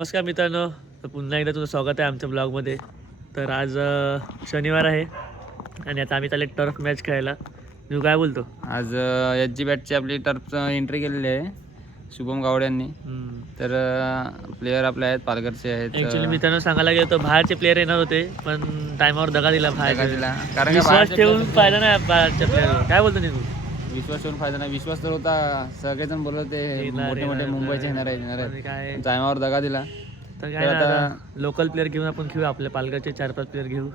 नमस्कार मित्रांनो, तर पुन्हा एकदा तुझं स्वागत आहे आमच्या ब्लॉगमध्ये. तर आज शनिवार आहे आणि आता आम्ही चालले टर्फ मॅच खेळायला. तू काय बोलतो? आज एच जी बॅटची आपली टर्फ एंट्री केलेली आहे शुभम गावडे यांनी. तर प्लेयर आपले आहेत, पालघरचे आहेत. ॲक्च्युली मित्रांनो सांगायला गेलो तर बाहेरचे प्लेयर येणार होते, पण टायमावर दगा दिला बाहेर दिला. कारण विश्वास ठेवून फायदा नाही बाहेरच्या प्लेअरवर. काय बोलतो नाही तू? विश्वास ठेवून फायदा नाही. विश्वास तर होता, सगळेजण बोलत होते मोठे मोठे मुंबईचे येणार आणि काय आहेत. टायमावर दगा दिला. तर काय आता लोकल प्लेअर घेऊन आपण खेळू, आपल्या पालघरचे 4-5 प्लेअर घेऊ.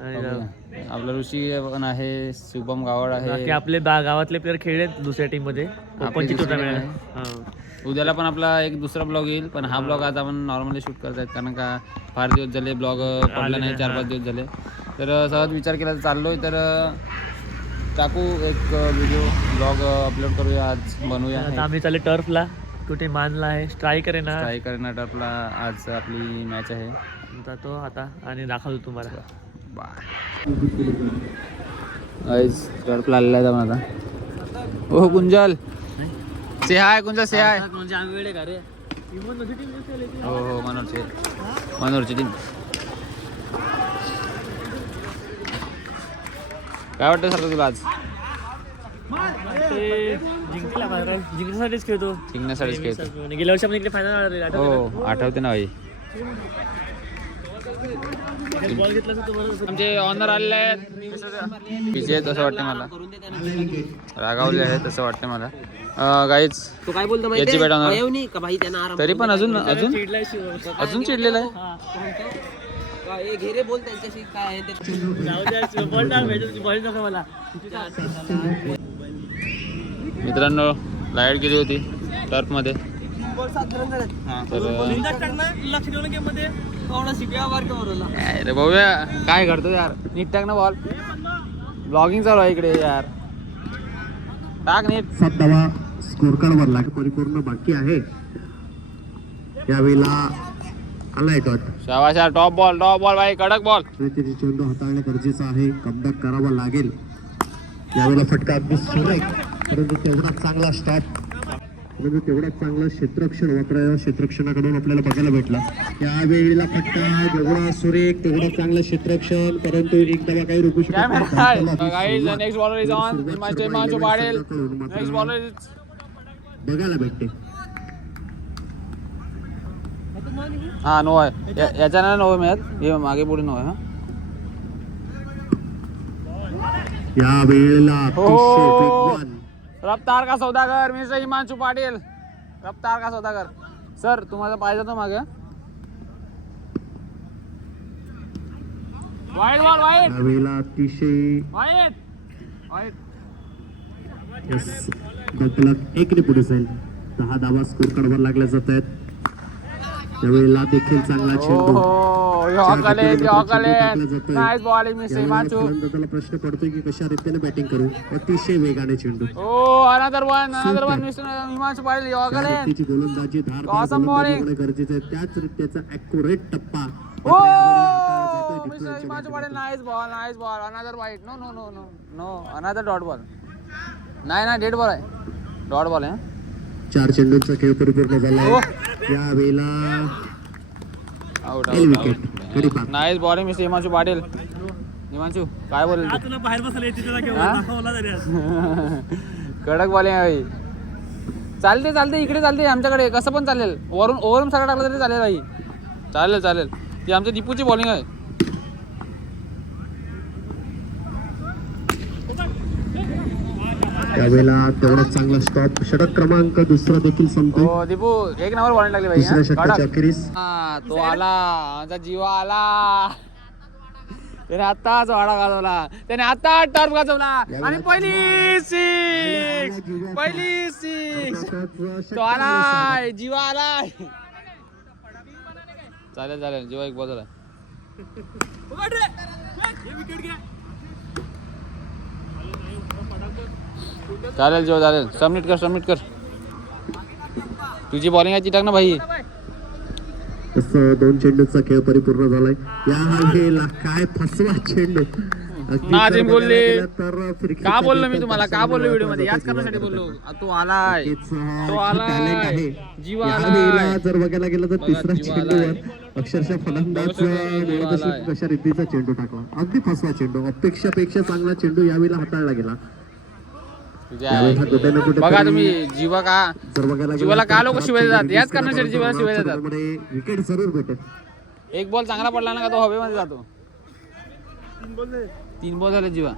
आणि आपला ऋषी पण आहे, शुभम गावड आहे. बाकी आपले गावातले प्लेअर खेळले दुसऱ्या टीम मध्ये. ओपनची टुर्नामेंट उद्याला पण आपला एक दुसरा ब्लॉग येईल, पण हा ब्लॉग आज आपण नॉर्मली शूट करत आहेत कारण का फार दिवस झाले ब्लॉग पडला नाही, 4-5 दिवस झाले. तर सहज विचार केला चाललोय, तर टाकू एक व्हिडिओ ब्लॉग अपलोड करूया, आज बनवूया. आता आम्ही चालले टर्फला, कुठे मानला आहे, स्ट्रायकर आहे ना, स्ट्रायकर ना टर्फला आज आपली मॅच आहे. तो आता आणि दाखवतो तुम्हाला. टर्फला आलेला आहे आपण आता. ओ कुंजल, से हाय कुंजल, से हाय. म्हणजे आम्ही वेळे का रे? हो हो, मनोरची टीम. काय वाटतं सर तुला आज? जिंकण्यासाठीच खेळतो. जिंकण्यासाठीच खेळतो. गेल्या वर्षी आपण इकडे फायनल. हो आठवते ना भाई. आमचे ऑनर आलेले आहेत, बिझी आहेत असं वाटतं मला, रागावले आहेत असं वाटतं मला. गाईच तो काय बोलतो याची बॅट ऑनर का भाई त्यांना तरी पण अजून चिडलेला आहे. घेरे बोल त्यांच्याशी काय आहे ते. मित्रांनो लाईट गेली होती टर्फ मध्ये, तर भाऊया काय करतो यार, नीट टाक ना बॉल. ब्लॉगिंग चालू आहे इकडे यार, टाक नीट. 7 धावा स्कोर कार्ड वर लागेल, परिपूर्ण बाकी आहे. यावेळेला आलाय डॉट. शाबाश यार, टॉप बॉल भाई, कडक बॉल. त्याची चेंडू हाताळणे गरजेचं आहे, कमबॅक करावा लागेल. यावेळेला फटका अगदी सुरेख, परंतु तेवढाच चांगला स्टॉप, परंतु तेवढाच चांगला क्षेत्ररक्षण वापरायला क्षेत्ररक्षणाकडून आपल्याला बघायला भेटला. यावेळेला फटका जेवढा सुरेख तेवढा चांगलं क्षेत्ररक्षण, परंतु एक धावा काही रोखू शकत next bowler is on. Next bowler is बघायला भेटते. हा नो आहे, याच्या नो मिळत, हे मागे पुढे नो आहे. हा या वेळेला अतिशय वेगवान रफ्तार का सौदागर मिस्टर हिमांशु पाटील, रफ्तार का सौदागर. सर तुम्हाला पाहिजे तो मागे. वाईट बॉल, वाईट या वेळेला अतिशय वाईट वाईट. यस, गलतलात 1 ने पुढे जाईल. 10 धावा स्कोर कार्डवर लागल्या जात आहेत. यावेळेला देखील चांगला चेंडू. Nice bowling mister Himanshu. त्याला प्रश्न पडतोय की कशा रीतीने बॅटिंग करू. अतिशय वेगाने चेंडू. Another one mister Himanshu Patil. त्याची गोलंदाजी Awesome bowling. गरजेचं आहे. त्याच रीतीचा ॲक्युरेट टप्पा. Mister Himanshu Patil. Nice ball. Another वाईट. No another dot ball. नाही ना, डेड बॉल आहे, डॉट बॉल आहे. 4 चेंडूंचा खेळ परिपूर्ण झाला. या वेळेला आउट विकेट. गडी बाद. Nice bowling mister Himanshu Patil. Himanshu काय बोलेल बाहेर बसले कडक बॉलिंग आहे भाई. चालते इकडे चालते, आमच्याकडे कसं पण चालेल. ओव्हरून सगळं टाकलं तरी चालेल भाई, चालेल. ती आमच्या दीपूची बॉलिंग आहे. त्यावेळेला तेवढा चांगला स्टॉप. षटक क्रमांक दुसरा देखील संपतो. हो दीपू, एक नंबर बॉलिंग लागली भाई. दुसऱ्या षटकाच्या अखेरीस तो आला, माझा जीव आला. त्याने आताच वाडा गाजवला, त्याने आता टर्फ गाजवला आणि पहिली सिक्स. तो आलाय, जीव आलाय. चालेल जीवा एक बाजूला. चालेल जीवा, चालेल. सबमिट कर. तुझी बॉलिंग आहे ती टाक ना भाई. तसं 2 चेंडूचा खेळ परिपूर्ण झालाय. या वेळेला काय फसवा चेंडू. अगदी ना जर जिम बघायला बोलले. गेलं तर फिरकीच्या का बोललो मी technical तुम्हाला? का दर्शनामुळे बोललो व्हिडिओ मध्ये? ओळखला याच जातो कारणासाठी जीवा बोललो. करता. तो आलाय. नक्कीच, तो जी talent आलाय. आहे. जीवा या आलाय. वेळेला जर बघायला गेलं तर बघा, तिसऱ्या जीवा चेंडूवर आलाय. अक्षरशः फलंदाज बघू शकता, जीवा बोलत असेल आलाय. कशा रीतीचा चेंडू टाकला. अगदी फसवा चेंडू, अपेक्षापेक्षा चांगला चेंडू यावेळेला हाताळला गेला. यावेळेला कुठे ना कुठे बघा तुम्ही जीवा का जर बघायला जीवाला गेलं का तर लोक खराब शिवाय चेंडू देतात? याच release केला, कारणासाठी जीवाला परंतु शिवाय रनाउटच्या देतात. रूपामध्ये विकेट जरूर भेटेल. एक बॉल चांगला पडला ना का तो हवेमध्ये जातो. 3 बॉल झाले जीवा.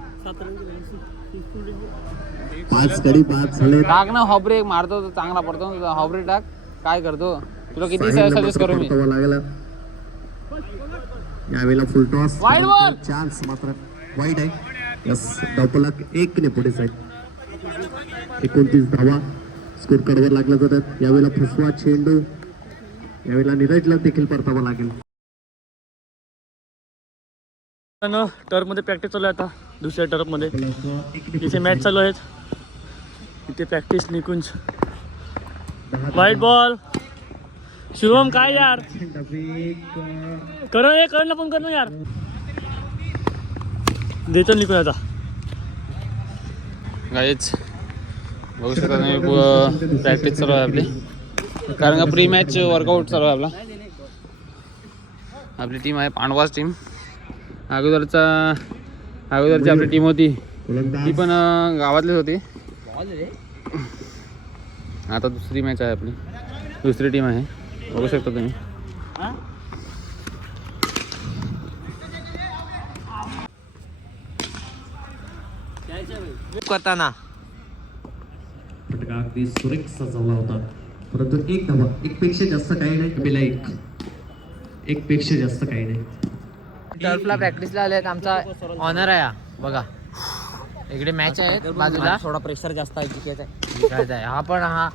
5 गडी 5 झाले. टाक ना हॉबरे मारतो तो चांगला पडतो ना. हॉबरे टाक. काय करतो तुला किती साहिलला सजेस्ट मात्र करू मी. परतावा लागला. यावेळेला फुल टॉस Wide ball. चान्स मात्र वाईट आहे. यस डॉपलक 1 ने पुढे जाईल. 29 धावा स्कोर कडवर लागला जातात. यावेळेला फसवा चेंडू. यावेळेला नीरजला देखील परतावा लागेल. टर्फमध्ये प्रॅक्टिस चालू आहे आता दुसऱ्या टर्फमध्ये. इथे मॅच चालू आहेत. इथे प्रॅक्टिस निकुंज. वाईट बॉल. शुभम काय यार कर ना पण कर ना यार. देतो निकुंज आता. गाईच बघू शकता तुम्ही प्रॅक्टिस चालू आहे आपली. कारण का प्री मॅच वर्कआउट चालू आहे आपला. आपली टीम आहे पांडवास टीम. अगोदरची आपली टीम होती ती पण गावातलीच होती. आता दुसरी मॅच आहे आपली. दुसरी टीम आहे बघू शकता तुम्ही. करताना फटका अगदी सुरेख सजवला होता, परंतु 1 धावा. 1 पेक्षा जास्त काही नाही. पहिला 1 पेक्षा जास्त काही नाही. टर्फला प्रॅक्टिसला आले आहेत. आमचा ऑनर आहे हा. बघा इकडे मॅच आहे बाजूला. थोडा प्रेशर जास्त आहे जिंकायचा आहे. हा पण हा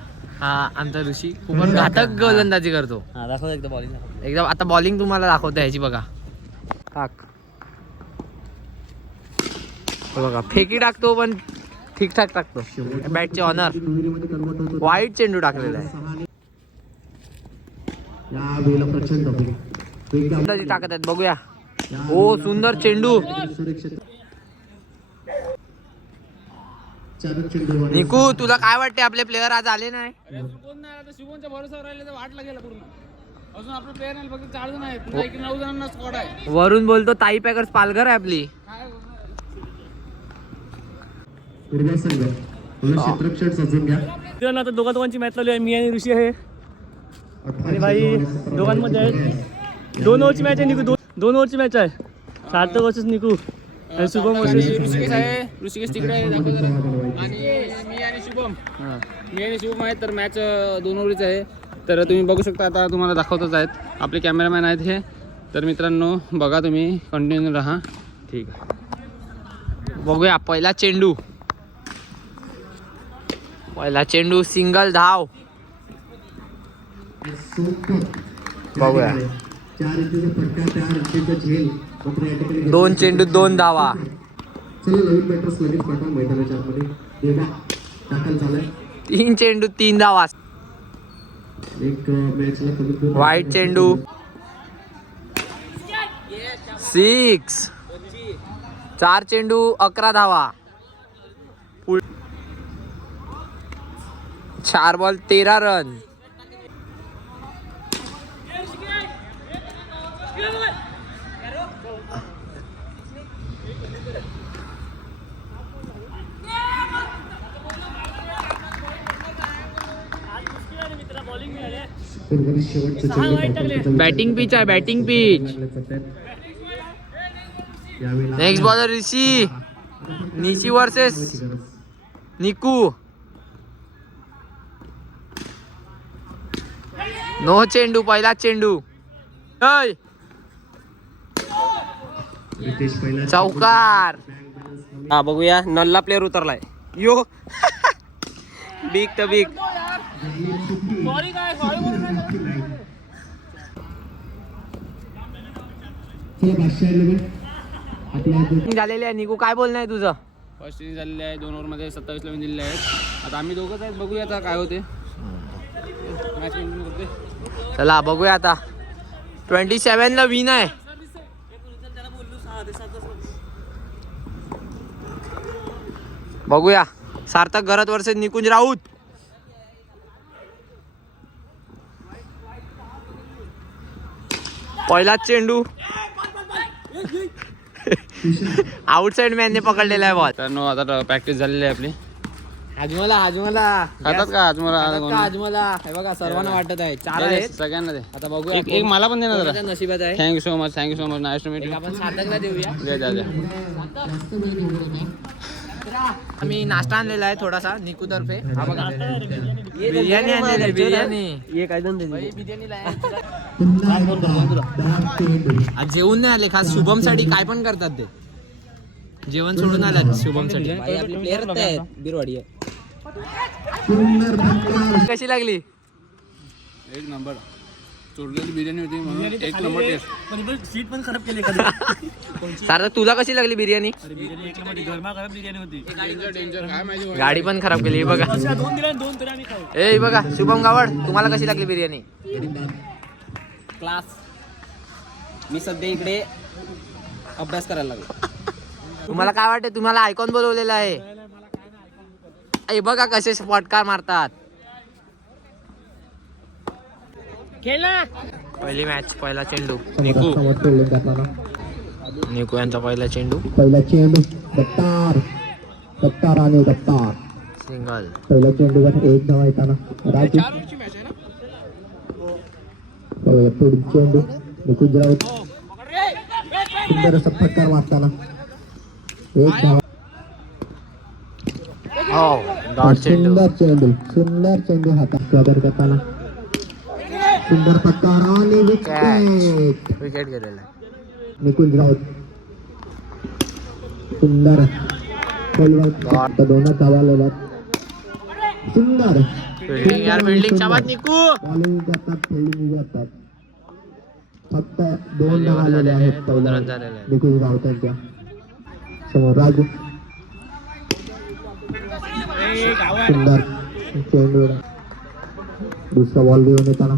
आमचा ऋषी खूपच घातक गोलंदाजी करतो. दाखव एकदा बॉलिंग. एकदम आता बॉलिंग तुम्हाला दाखवतो ह्याची. बघा टाक. बघा फेकी टाकतो पण ठीकठाक टाकतो. बॅटचे ऑनर वाईट चेंडू टाकलेला आहे. यावेळेला प्रचंड गोलंदाजी टाकत आहेत. बघूया. हो सुंदर चेंडू. निकू तुला काय वाटते आपले प्लेयर आज आले नाही? शुभमच्या भरोसा राहिले तर वाटला गेला पूर्ण. अजून आपले प्लेयर नाही फक्त 4 जण आहेत. 9 जणांना स्क्वॉड आहे. वरून बोलतो ताई पॅकर्स पालघर आहे आपली. क्षेत्रक्षण सजून घ्या. आता दोघांची मॅच चालू आहे. मी आणि ऋषी आहे आणि भाई दोघांमध्ये आहेत. 2 ओव्हरची मॅच आहे. निकू 2 ओव्हरची मॅच आहे. सार्थक वर्सेस निकू आणि शुभम वर्सेस ऋषिकेश आहे. ऋषिकेश तिकडे आहे दाखव जरा. आणि मी आणि शुभम आहेत. तर मॅच 2 ओव्हरची आहे. तर तुम्ही बघू शकता. आता तुम्हाला दाखवतच आहेत. आपले कॅमेरामॅन आहेत हे. तर मित्रांनो बघा तुम्ही कंटिन्यू राहा. ठीक आहे. बघूया पहिला चेंडू. सिंगल धाव. बघूया. 4 इंचचा फटका, 4 इंचचा झेल. 2 चेंडू 2 धावा. चला नवीन बॅटर्स लगेच पाठवा मैदानाच्या आतमध्ये. देवा दाखल झालाय. 3 चेंडू 3 धावा. एक मॅचला कमी वाईट चेंडू 6. 4 चेंडू 11 धावा. 4 बॉल 13 रन. बॅटिंग पिच आहे. Batting pitch. नेक्स्ट बॉलर ऋषी. निशी वर्सेस निकू. नो चेंडू. पहिला चेंडू चौकार. हा बघूया. नल्ला प्लेअर उतरलाय. यो बिग तर बिग. झालेले आहे. निकू काय बोलणं आहे तुझं? फर्स्ट इनिंग झालेली आहे. 2 ओव्हरमध्ये 27 रन दिलेले आहेत. आता आम्ही दोघंच आहेत. बघूया आता काय होते. मॅच कंटिन्यू करते. चला बघूया आता. 27 ला विन आहे. बघूया सार्थक घरात वर्सेस निकुंज राऊत. पहिलाच चेंडू आउटसाइड मॅनने पकडलेला आहे बॉल. तर आता प्रॅक्टिस झालेली आहे आपली. हाजमला खातात का आज मला हाजमला हे बघा सर्वांना वाटत आहे 4 आहेत. सगळ्यांना दे. आता बघूया एक मला पण दे ना जरा. कोणाच्या नशिबात आहे. Thank you so much nice to meet एक यू. आपण सार्थकला देऊया. द्या. आम्ही नाश्ता आणलेला आहे थोडासा निकू तर्फे. हा बघा बिर्याणी आणलेली आहे, बिर्याणी. आज जेवून नाही आले खास शुभम साठी काय पण करतात ते. जेवण सोडून आलात शुभम साठी. आपले प्लेयर आहेत बिरवाडी. कशी लागली? एक नंबर. चोरलेली बिर्याणी होती म्हणून एक नंबर टेस्ट. सीट पण खराब केली सार्थक तुला कशी लागली बिर्याणी? बिर्याणी एक नंबर गरमा गरम बिर्याणी होती. डेंजर काय माहिती. गाडी पण खराब केली. हे बघा 2 दिल्या 2 तरी आम्ही खाऊ. हे बघा शुभम गावड तुम्हाला कशी लागली बिर्याणी? क्लास. मी सध्या इकडे अभ्यास करायला लागलो. तुम्हाला काय वाटतं? तुम्हाला आयकॉन बोलवलेलं आहे. हे बघा कसे फटकार मारतात. पहिली मॅच पहिला चेंडू निकू यांचा पहिला चेंडू पहिला चेंडू दत्तार आणि दत्तार. सिंगल. पहिल्या चेंडूवर 1 धाव येताना राजू. पुढील चेंडू निकुंज राऊत सुंदर असा फटकार मारताना 1 धाव. हो डॉट चेंडू. सुंदर चेंडू हातात कव्हर करताना सुंदर फटकार आणि विकेट गेलेला आहे. निकुंज राऊत सुंदर खोलवर दोनच धावा आलेल्या. सुंदर फिल्डिंग यार फिल्डिंग शाबास निकू. बॉलिंग करतात फिल्डिंग करतात. फक्त 2 धावा आलेल्या आहेत पहिल्या निकुंज राऊतांच्या समोर. राजू सुंदर चेंडू. दुसरा बॉल घेऊन येताना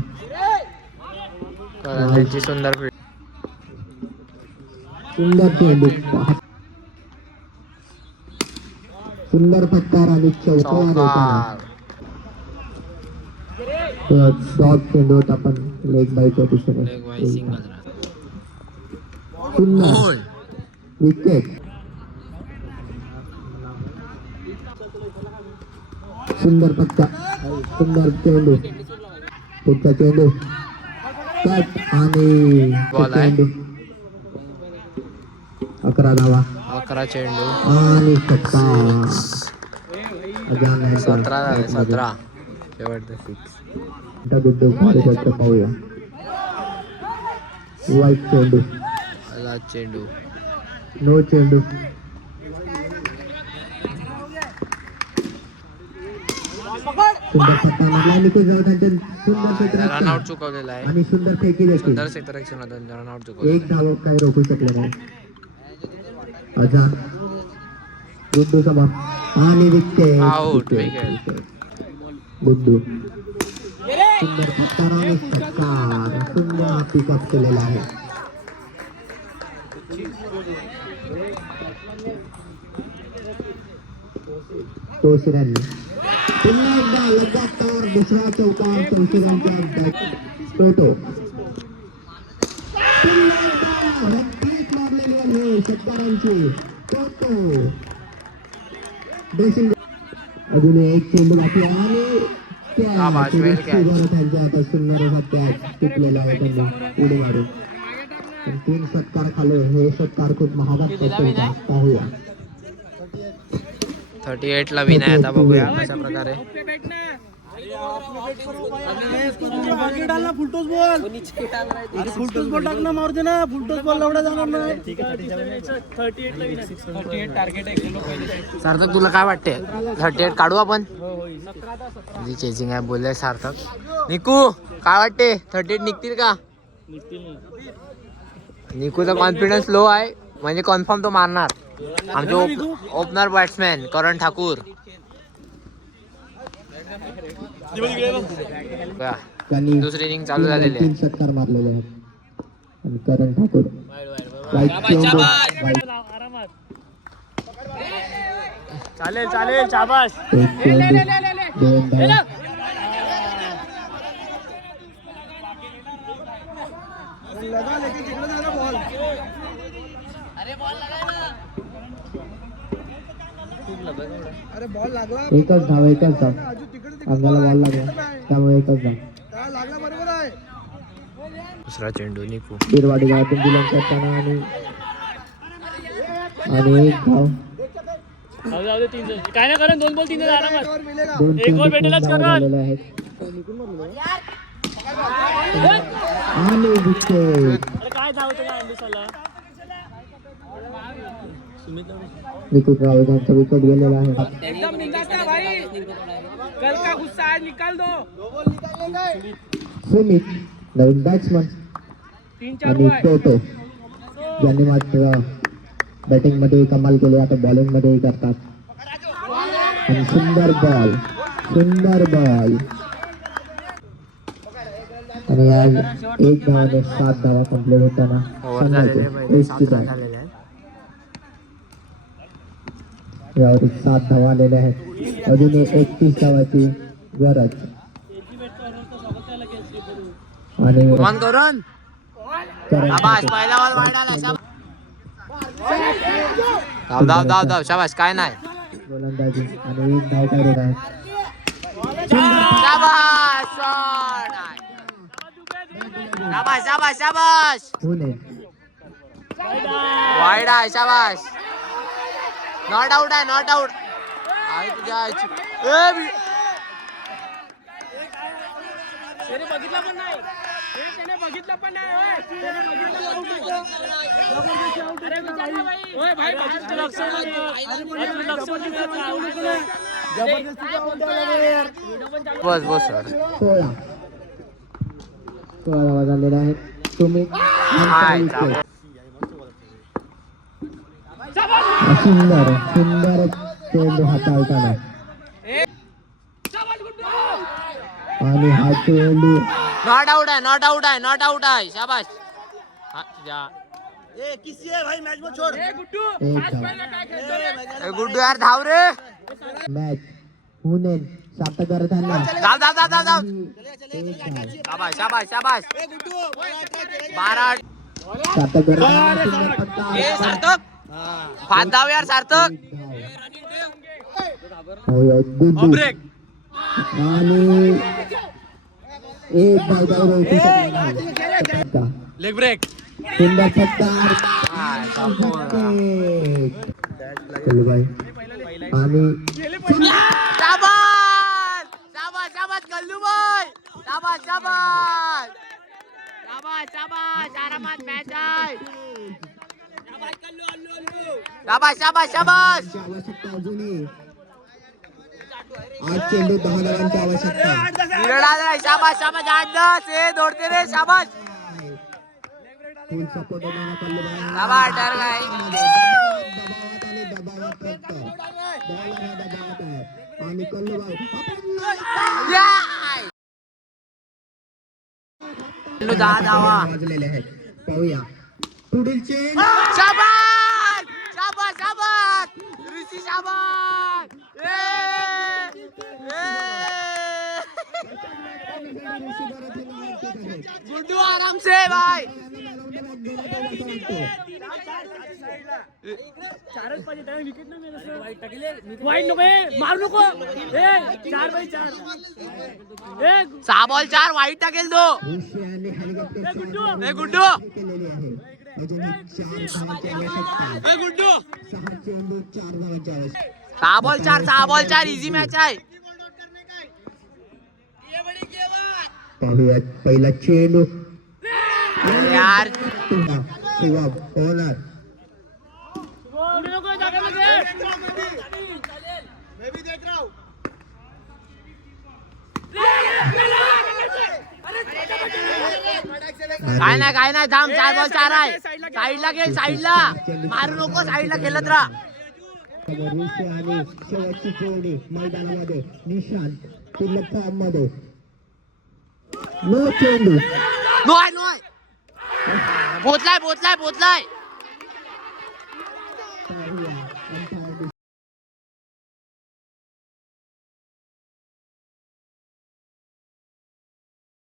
त्यांची सुंदर सुंदर चेंडू. सुंदर फटकार आणि चौकार. शॉर्ट चेंडू होता पण लेग बायच्या दिशेने. सिंगल. सुंदर विकेट. सुंदर फटका. सुंदर चेंडू. पुढचा चेंडू कट आणि चेंडू. 11 धावा 11 चेंडू आणि फटका. 17 झाले 17 शेवटचे 6. पाहूया. वाईट चेंडू. पहिला चेंडू नो चेंडू. सुंदर फटका मारला निकुंज राऊतांच्या. सुंदर रनआउट चुकवलेला आहे. आणि सुंदर फेकी देखील. सुंदर क्षेत्ररक्षण होतं रनआउट चुकवलं. 1 धाव काही रोखू शकले नाही. अजान गुड्डू समोर आणि विकेट. Out wicket. गुड्डू सुंदर फटकार आणि फटकार. सुंदर पिकअप केलेला आहे. तोशिऱ्यांनी पुन्हा एकदा लगातार दुसरा चौकार तोशिऱ्यांच्या टोटो. मारलेली आहे शेतकऱ्यांची टोटो. ड्रेसिंग. अजून एक चेंडू बाकी आणि त्यांच्या आता सुंदर असा कॅच टिपलेला आहे त्यांनी उडी मारून. 3 षटकार खाले. हे षटकार खूप महागात पाहूया. 38 ला विन आहे. आता बघूया कशा प्रकारे. सार्थक तुला काय वाटते? 38 काढू आपण? चेसिंग आहे बोलले सार्थक. निकू काय वाटते 38 निघतील का? निकूचा कॉन्फिडन्स लो आहे म्हणजे कन्फर्म तो मारणार. आमचे ओपनर बॅट्समॅन करण ठाकूर. दुसरी इनिंग चालू झालेली आहे. 3 षटकार मारलेले आहेत आणि करण ठाकूर चालेल चालेल शाबास. एक चेंडू दोन धावा. एकच धाव अंगाला बॉल लागला त्यामुळे एकच धाव. दुसरा चेंडू निकू. बिरवाडी गावातून दिलं करताना आणि एक धाव. जाऊ दे 3 काय नाही करण 2 बॉल 3 आरामात. दोन एक बॉल भेटेलच धावा करण. झालेल्या आहेत आणि विकेट. अरे काय धावतो काय दिसाला. निकुंज राऊत यांचा विकेट गेलेला आहे. एकदम बिंदास ना भाई. कल का गुस्सा आज निकाल दो. सुमित नवीन बॅट्समन आणि टोटो यांनी मात्र बॅटिंग मध्ये कमाल केली. आता बॉलिंग मध्ये करतात आणि सुंदर बॉल आणि आज एक धावाने 7 धावा कंप्लीट होताना ओव्हर झालेले पहिले 7 रन झालेले आहेत. यावर 7 धावा आलेल्या आहेत. अजून 31 धावाची गरज आणि ऑन करून करण शाबास. पहिला बॉल वाईड आला. शाबास. धाव शाबास. काय नाही. गोलंदाजी आणि एक धाव काढून आहे. शाबास. शॉट आहे. शाबास. पुणे वाईड आहे. शाबास. नॉट आउट आहे. आहे तुझ्या त्याने बघितला पण नाही. त्याने बघितलं पण नाही. ओय भाई बस सर. 16 धावा झालेल्या आहेत. तुम्ही सुंदर चेंडू हाताळताना आणि हा चेंडू नॉट आउट आहे. शाबास. हा, तुझ्या एक धाव. गुड्डू यार धाव रे. मॅच पुणे सात करताना धाव. एक धाव. शाबास. 12 सात करताना सार्थक 5 धाव यार. सार्थक गुड्डू आणि एक धाव लेग ब्रेक. सुंदर फटकार चलो भाई आणि शाबास कल्लू भाई. शाबास. आरामात मॅच आहे. शाबास. आवश्यकता अजूनही 8 चेंडू 10 धावांची आवश्यकता. शाबास 8-10 हे दौडते रे. शाबास. फुल सपोर्ट शाबास डर गए. आणि कल्लूबाई वाजलेले आहेत. पाहूया पुढील चेंज. शाबास. ऋषी शाबास. गुड्डू आराम से भाई. चारच पाहिजे त्याला विकेट नाही मिळत. वाईट नको मारू नको. 4/4 6 बॉल 4 वाईट टाकेल तो. गुड्डू केलेली आहे. अजून 4 धावांची आवश्यकता. गुड्डू 6 चेंडू 4 धावांची आवश्यकता. 6 बॉल 4 इझी मॅच आहे. पाहूया पहिला चेंडू यार सुवाब होणार. काय नाही थांब. 4 बॉल 4 आहे. साईडला खेळ. मारू नको. साईडला खेळत राहा. ऋषी आणि शेवटची जोडी मैदानामध्ये निशांत पूर्ण फॉर्म मध्ये. नो चेंडू पोचलाय. पाहूया